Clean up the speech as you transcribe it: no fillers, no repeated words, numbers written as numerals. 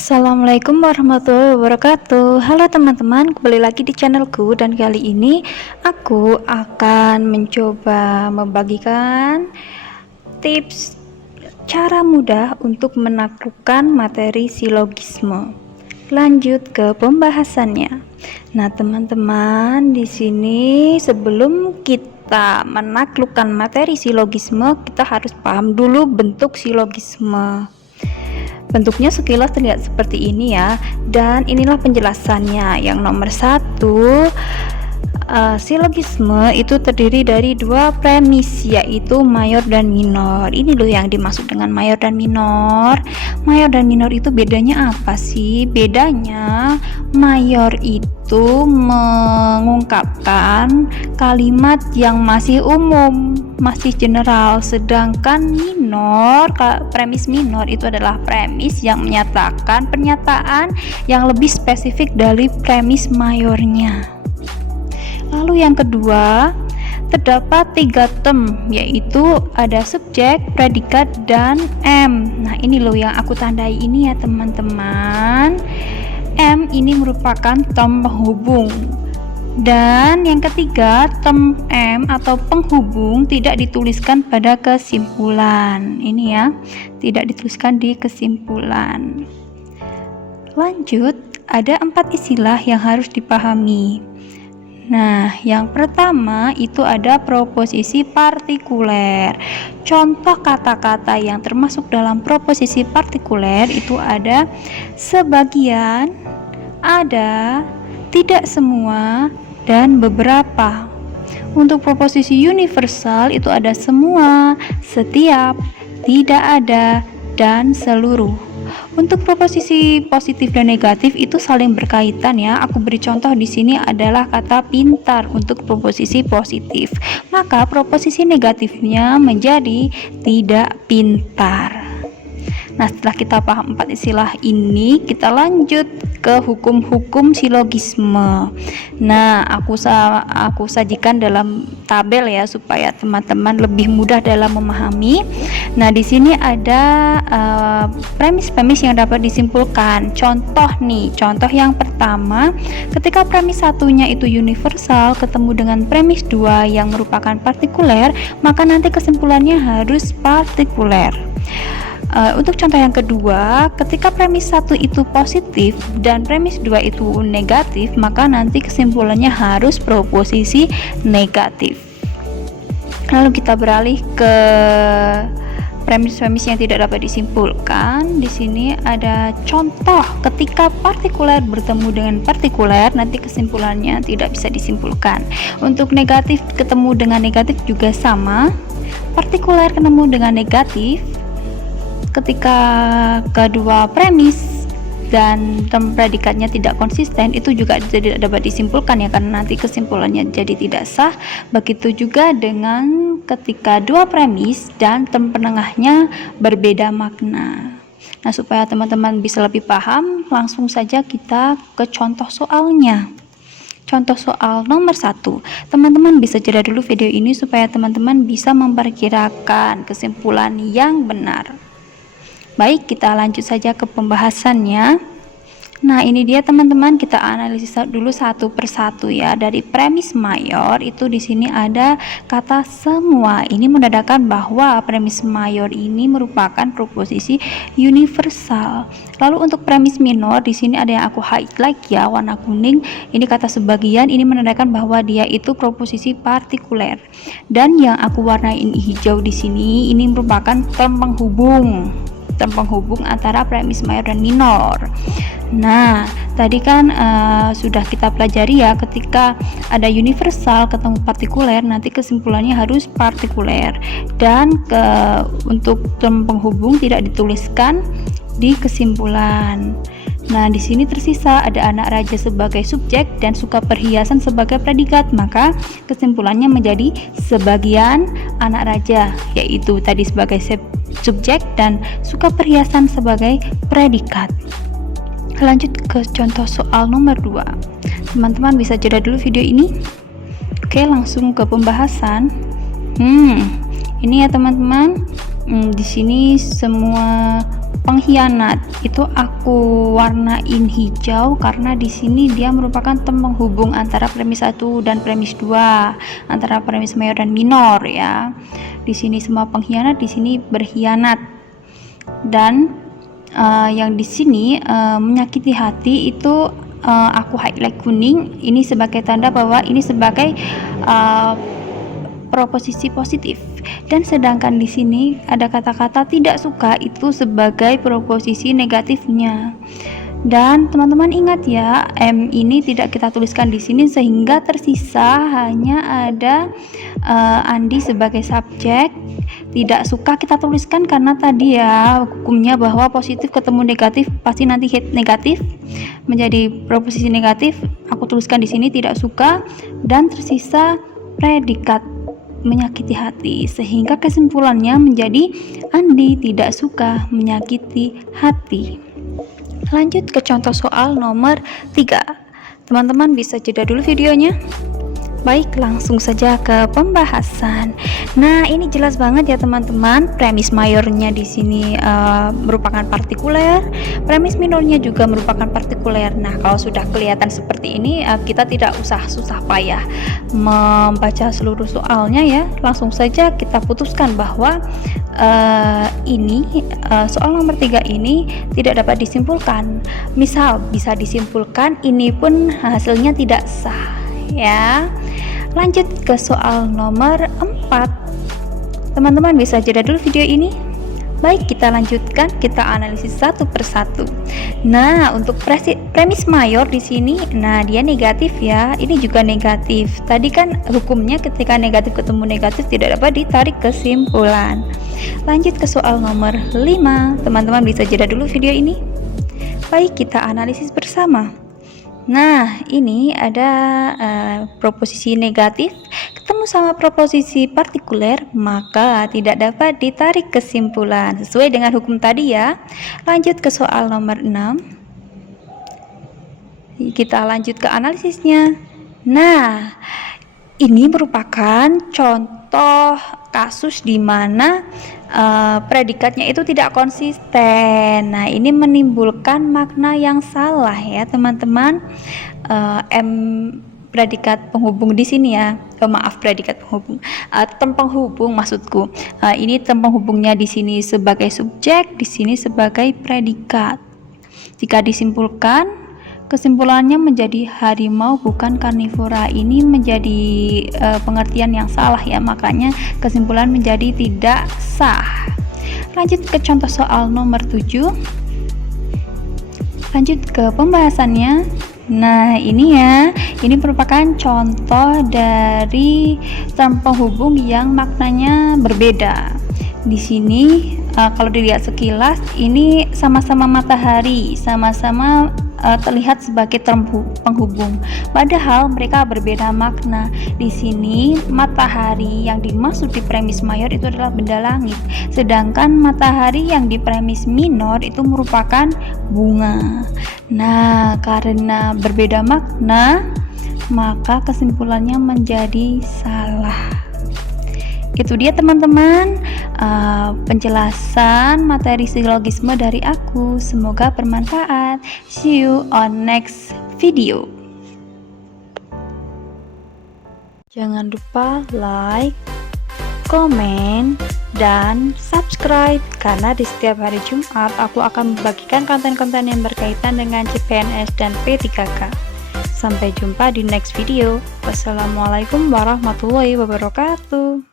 Assalamualaikum warahmatullahi wabarakatuh. Halo teman-teman, kembali lagi di channelku, dan kali ini aku akan mencoba membagikan tips cara mudah untuk menaklukkan materi silogisme. Lanjut ke pembahasannya. Nah, teman-teman, di sini sebelum kita menaklukkan materi silogisme, kita harus paham dulu bentuk silogisme. Bentuknya sekilas terlihat seperti ini ya, dan inilah penjelasannya. Yang nomor satu, silogisme itu terdiri dari dua premis, yaitu mayor dan minor. Ini loh yang dimaksud dengan mayor dan minor. Mayor dan minor itu bedanya apa sih? Bedanya mayor itu mengungkapkan kalimat yang masih umum, masih general, sedangkan minor, premis minor itu adalah premis yang menyatakan pernyataan yang lebih spesifik dari premis mayornya. Lalu yang kedua, terdapat 3 term, yaitu ada subjek, predikat, dan M. Nah, ini loh yang aku tandai ini ya teman-teman. M ini merupakan term penghubung. Dan yang ketiga, term M atau penghubung tidak dituliskan pada kesimpulan. Ini ya, tidak dituliskan di kesimpulan. Lanjut, ada 4 istilah yang harus dipahami. Nah, yang pertama itu ada proposisi partikuler. Contoh kata-kata yang termasuk dalam proposisi partikuler itu ada sebagian, ada, tidak semua, dan beberapa. Untuk proposisi universal itu ada semua, setiap, tidak ada, dan seluruh. Untuk proposisi positif dan negatif itu saling berkaitan ya. Aku beri contoh di sini adalah kata pintar untuk proposisi positif. Maka proposisi negatifnya menjadi tidak pintar. Nah, setelah kita paham 4 istilah ini, kita lanjut ke hukum-hukum silogisme. Nah, aku sajikan dalam tabel ya supaya teman-teman lebih mudah dalam memahami. Nah, di sini ada premis-premis yang dapat disimpulkan. Contoh nih, contoh yang pertama, ketika premis satunya itu universal ketemu dengan premis 2 yang merupakan partikuler, maka nanti kesimpulannya harus partikuler. Untuk contoh yang kedua, ketika premis 1 itu positif dan premis 2 itu negatif, maka nanti kesimpulannya harus proposisi negatif. Lalu kita beralih ke premis-premis yang tidak dapat disimpulkan. Di sini ada contoh ketika partikuler bertemu dengan partikuler, nanti kesimpulannya tidak bisa disimpulkan. Untuk negatif ketemu dengan negatif juga sama. Partikuler ketemu dengan negatif, ketika kedua premis dan term predikatnya tidak konsisten, itu juga tidak dapat disimpulkan ya, karena nanti kesimpulannya jadi tidak sah. Begitu juga dengan ketika dua premis dan term penengahnya berbeda makna. Nah, supaya teman-teman bisa lebih paham, langsung saja kita ke contoh soalnya. Contoh soal nomor 1. Teman-teman bisa jeda dulu video ini supaya teman-teman bisa memperkirakan kesimpulan yang benar. Baik, kita lanjut saja ke pembahasannya. Nah, ini dia teman-teman, kita analisis dulu satu persatu ya. Dari premis mayor itu di sini ada kata semua. Ini menandakan bahwa premis mayor ini merupakan proposisi universal. Lalu untuk premis minor di sini ada yang aku highlight ya, warna kuning. Ini kata sebagian, ini menandakan bahwa dia itu proposisi partikuler. Dan yang aku warnain hijau di sini ini merupakan term penghubung antara premis mayor dan minor. Nah, tadi kan sudah kita pelajari ya, ketika ada universal ketemu partikuler, nanti kesimpulannya harus partikuler. Dan untuk term penghubung tidak dituliskan di kesimpulan. Nah, di sini tersisa ada anak raja sebagai subjek dan suka perhiasan sebagai predikat, maka kesimpulannya menjadi sebagian anak raja, yaitu tadi sebagai subjek dan suka perhiasan sebagai predikat. Lanjut ke contoh soal nomor 2. Teman-teman bisa jeda dulu video ini. Oke, langsung ke pembahasan. Ini ya teman-teman. Di sini semua pengkhianat itu aku warnain hijau karena di sini dia merupakan penghubung antara premis 1 dan premis 2, antara premis mayor dan minor ya. Di sini semua pengkhianat, di sini berkhianat. Dan yang di sini menyakiti hati itu aku highlight kuning, ini sebagai tanda bahwa ini sebagai proposisi positif. Dan sedangkan di sini ada kata-kata tidak suka itu sebagai proposisi negatifnya. Dan teman-teman ingat ya, M ini tidak kita tuliskan di sini sehingga tersisa hanya ada Andi sebagai subjek. Tidak suka kita tuliskan karena tadi ya hukumnya bahwa positif ketemu negatif pasti nanti hit negatif menjadi proposisi negatif. Aku tuliskan di sini tidak suka, dan tersisa predikat menyakiti hati, sehingga kesimpulannya menjadi Andi tidak suka menyakiti hati. Lanjut ke contoh soal nomor 3. Teman-teman bisa jeda dulu videonya. Baik, langsung saja ke pembahasan. Nah, ini jelas banget ya teman-teman, premis mayornya di sini merupakan partikuler, premis minornya juga merupakan partikuler. Nah, kalau sudah kelihatan seperti ini, kita tidak usah susah payah membaca seluruh soalnya ya. Langsung saja kita putuskan bahwa soal nomor 3 ini tidak dapat disimpulkan. Misal bisa disimpulkan ini pun hasilnya tidak sah ya. Lanjut ke soal nomor 4. Teman-teman bisa jeda dulu video ini. Baik, kita lanjutkan, kita analisis satu persatu. Nah, untuk premis mayor di sini, nah dia negatif ya. Ini juga negatif. Tadi kan hukumnya ketika negatif ketemu negatif tidak dapat ditarik kesimpulan. Lanjut ke soal nomor 5. Teman-teman bisa jeda dulu video ini. Baik, kita analisis bersama. Nah, ini ada proposisi negatif ketemu sama proposisi partikuler, maka tidak dapat ditarik kesimpulan sesuai dengan hukum tadi ya. Lanjut ke soal nomor 6. Kita lanjut ke analisisnya. Nah, ini merupakan contoh kasus di mana predikatnya itu tidak konsisten. Nah, ini menimbulkan makna yang salah ya teman-teman. Predikat penghubung di sini ya. Predikat penghubung. Tem penghubung maksudku. Ini tem penghubungnya di sini sebagai subjek, di sini sebagai predikat. Jika disimpulkan, kesimpulannya menjadi harimau bukan karnivora. Ini menjadi pengertian yang salah ya, makanya kesimpulan menjadi tidak sah. Lanjut ke contoh soal nomor 7. Lanjut ke pembahasannya. Nah, ini ya, ini merupakan contoh dari term penghubung yang maknanya berbeda. Di sini kalau dilihat sekilas ini sama-sama matahari, sama-sama terlihat sebagai term penghubung. Padahal mereka berbeda makna. Di sini matahari yang dimaksud di premis mayor itu adalah benda langit, sedangkan matahari yang di premis minor itu merupakan bunga. Nah, karena berbeda makna, maka kesimpulannya menjadi salah. Itu dia teman-teman penjelasan materi silogisme dari aku. Semoga bermanfaat. See you on next video. Jangan lupa like, komen, dan subscribe, karena di setiap hari Jumat aku akan membagikan konten-konten yang berkaitan dengan CPNS dan P3K. Sampai jumpa di next video. Wassalamualaikum warahmatullahi wabarakatuh.